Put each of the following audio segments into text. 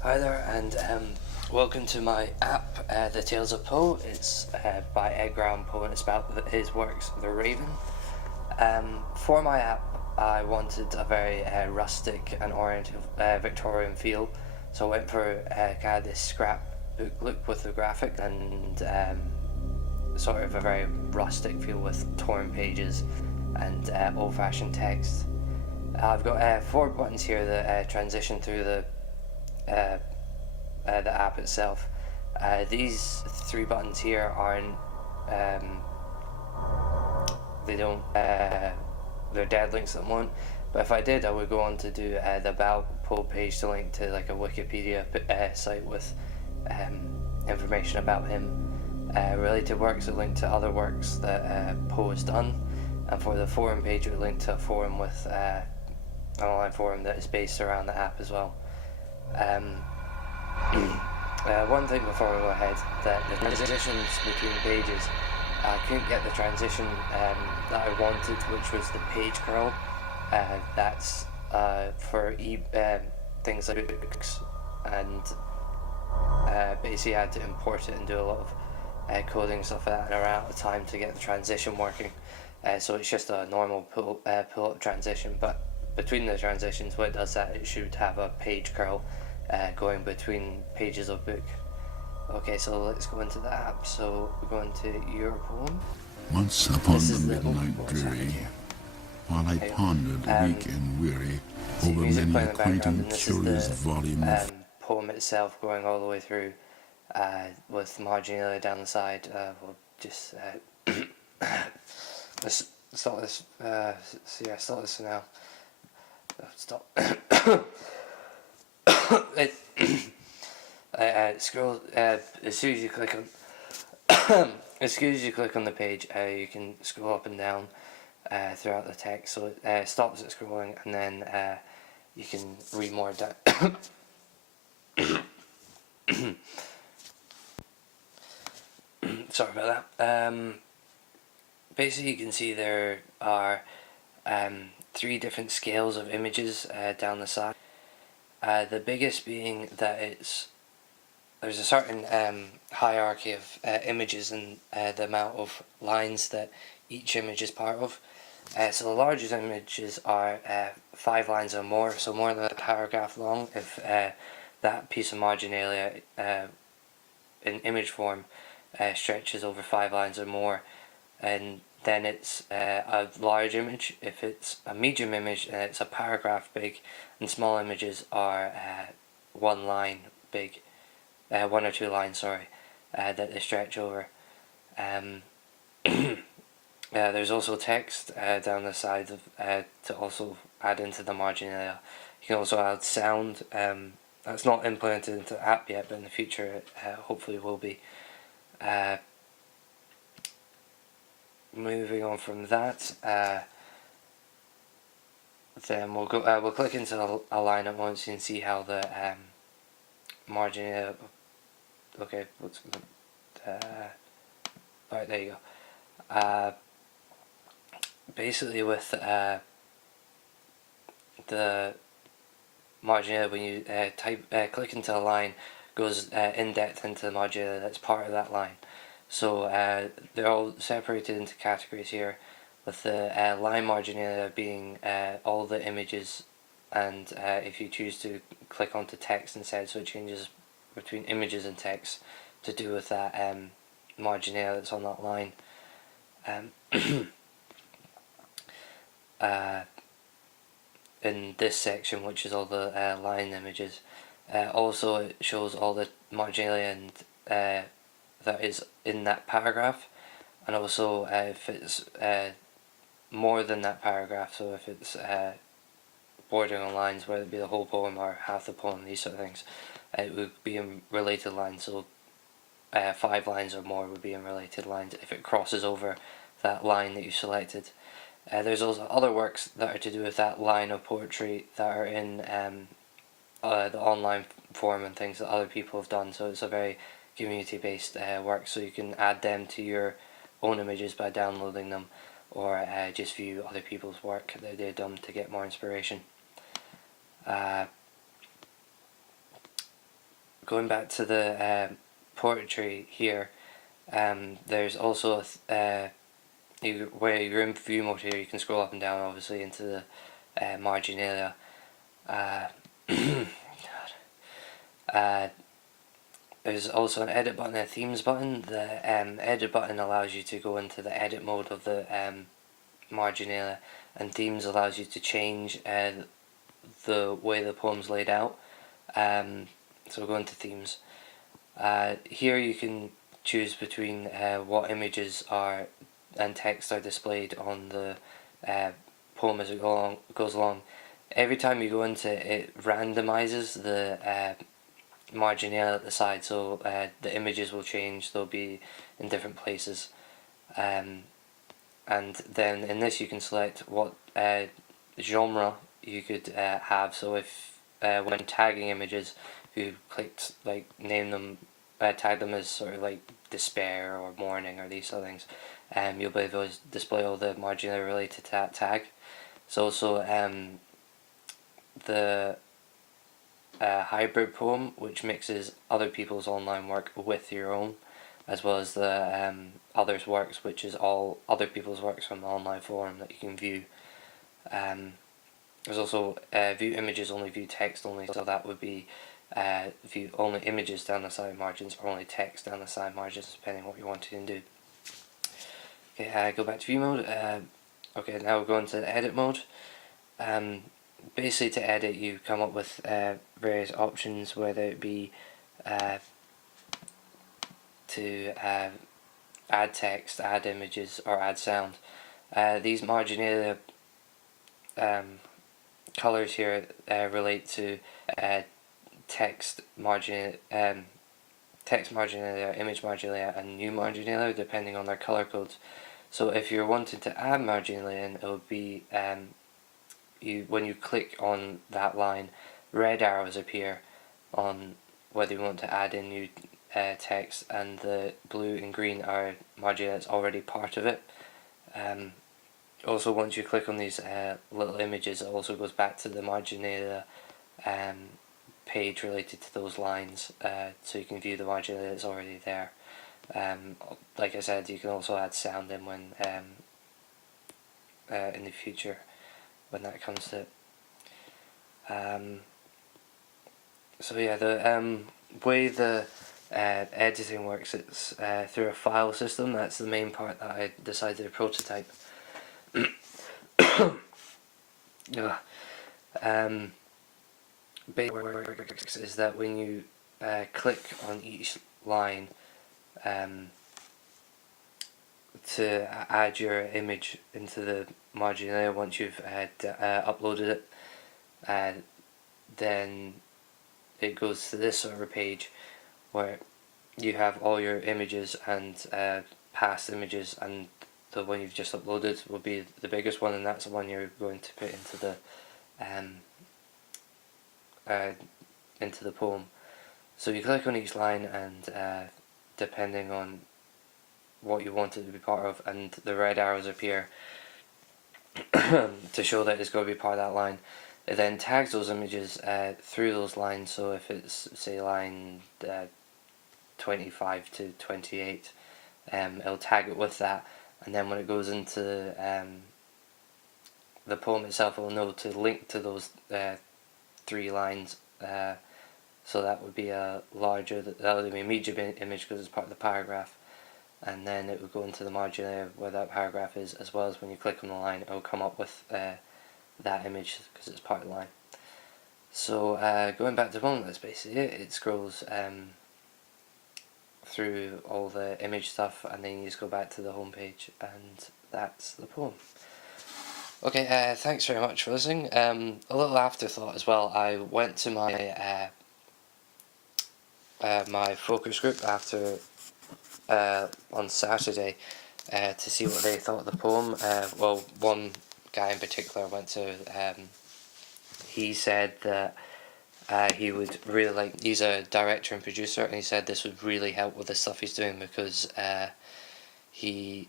Hi there, and welcome to my app, The Tales of Poe. It's by Edgar Allan Poe, and it's about his works, The Raven. For my app, I wanted a very rustic and oriental Victorian feel, so I went for kind of this scrapbook look with the graphic and sort of a very rustic feel with torn pages and old-fashioned text. I've got 4 buttons here that transition through the app itself. These 3 buttons here aren't, they don't, they're dead links at the moment, but if I did, I would go on to do the About Poe page to link to like a Wikipedia site with information about him. Related works would link to other works that Poe has done, and for the forum page it would link to a forum with an online forum that is based around the app as well. One thing before we go ahead, that the transitions between pages, I couldn't get the transition that I wanted, which was the page curl. That's for things like books, and basically I had to import it and do a lot of coding and stuff like that, and I ran out of time to get the transition working. So it's just a normal pull-up transition, but between the transitions, when it does that, it should have a page curl going between pages of book. Okay, so let's go into the app. So we're going to your poem. Once upon the midnight dreary, while I pondered weak and weary over many a quaint and curious volume of poem itself going all the way through with marginalia down the side. We'll just let's start this. Start this now. Stop. Scroll as soon as you click on as soon as you click on the page, you can scroll up and down throughout the text, so it stops it scrolling, and then you can read more down. Sorry about that. Basically, you can see there are 3 different scales of images down the side. The biggest being that there's a certain hierarchy of images and the amount of lines that each image is part of. So the largest images are 5 lines or more, so more than a paragraph long. If that piece of marginalia in image form stretches over 5 lines or more, and then it's a large image. If it's a medium image, it's a paragraph big, and small images are 1 line big, 1 or 2 lines, sorry, that they stretch over. There's also text down the side of to also add into the marginalia. You can also add sound. That's not implemented into the app yet, but in the future it hopefully will be. Moving on from that, then we'll go. We'll click into a line at once and see how the margin. Okay, let's. Right, there you go. Basically, with the margin, when you click into a line, goes in depth into the margin that's part of that line. So they're all separated into categories here, with the line marginalia being all the images, and if you choose to click onto text instead, so it changes between images and text to do with that marginalia that's on that line. In this section, which is all the line images, also it shows all the marginalia and that is in that paragraph, and also if it's more than that paragraph, so if it's bordering on lines, whether it be the whole poem or half the poem, these sort of things, it would be in related lines, so 5 lines or more would be in related lines if it crosses over that line that you selected. There's also other works that are to do with that line of poetry that are in the online forum and things that other people have done, so it's a very community-based work, so you can add them to your own images by downloading them, or just view other people's work that they've done to get more inspiration. going back to the poetry here, there's also where you're in view mode here, you can scroll up and down obviously into the marginalia. There's also an edit button and a themes button. The edit button allows you to go into the edit mode of the marginalia, and themes allows you to change the way the poem's laid out. So go into themes. Here you can choose between what images are and text are displayed on the poem as it goes along. Every time you go into it, it randomizes the marginalia at the side, so the images will change. They'll be in different places, and then in this you can select what genre you could have. So if when tagging images, if you clicked like name them, tag them as sort of like despair or mourning or these sort of things, you'll be able to display all the marginalia related to that tag. So also the hybrid poem, which mixes other people's online work with your own, as well as the others works, which is all other people's works from the online forum that you can view. There's also view images only, view text only, so that would be view only images down the side margins or only text down the side margins, depending on what you want to do. Okay, go back to view mode. Okay, now we're going to edit mode. Basically, to edit, you come up with various options, whether it be to add text, add images, or add sound. These marginalia colours here relate to text marginalia, image marginalia, and new marginalia, depending on their colour codes. So if you're wanting to add marginalia in, it would be when you click on that line, red arrows appear on whether you want to add in new text, and the blue and green are marginalia that's already part of it. Also, once you click on these little images, it also goes back to the marginalia page related to those lines, so you can view the marginalia that's already there. Like I said, you can also add sound in when in the future when that comes to it. So yeah, the way the editing works, it's through a file system. That's the main part that I decided to prototype. Basically, what works is that when you click on each line to add your image into the marginalia, once you've uploaded it, then it goes to this sort of a page where you have all your images and past images, and the one you've just uploaded will be the biggest one, and that's the one you're going to put into the poem. So you click on each line, and depending on what you want it to be part of, and the red arrows appear to show that it's going to be part of that line. It then tags those images through those lines. So if it's, say, line 25 to 28, it'll tag it with that, and then when it goes into the poem itself, it will know to link to those 3 lines. So that would be a larger, that would be a medium image because it's part of the paragraph, and then it would go into the marginalia where that paragraph is, as well as when you click on the line, it will come up with that image because it's part of the line. So going back to the poem, that's basically it. It scrolls through all the image stuff, and then you just go back to the home page, and that's the poem. Okay, thanks very much for listening. A little afterthought as well. I went to my my focus group after on Saturday to see what they thought of the poem. Well, one guy in particular I went to. He said that he would really like. He's a director and producer, and he said this would really help with the stuff he's doing because he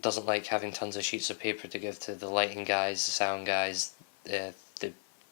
doesn't like having tons of sheets of paper to give to the lighting guys, the sound guys, the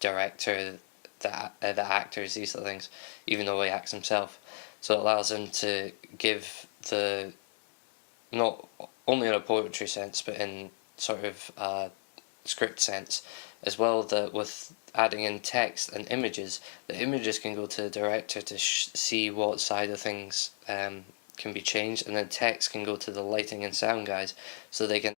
director, the actors these sort of things, even though he acts himself. So it allows him to give the, not only in a poetry sense, but in sort of script sense as well, that with adding in text and images, the images can go to the director to see what side of things can be changed, and then text can go to the lighting and sound guys so they can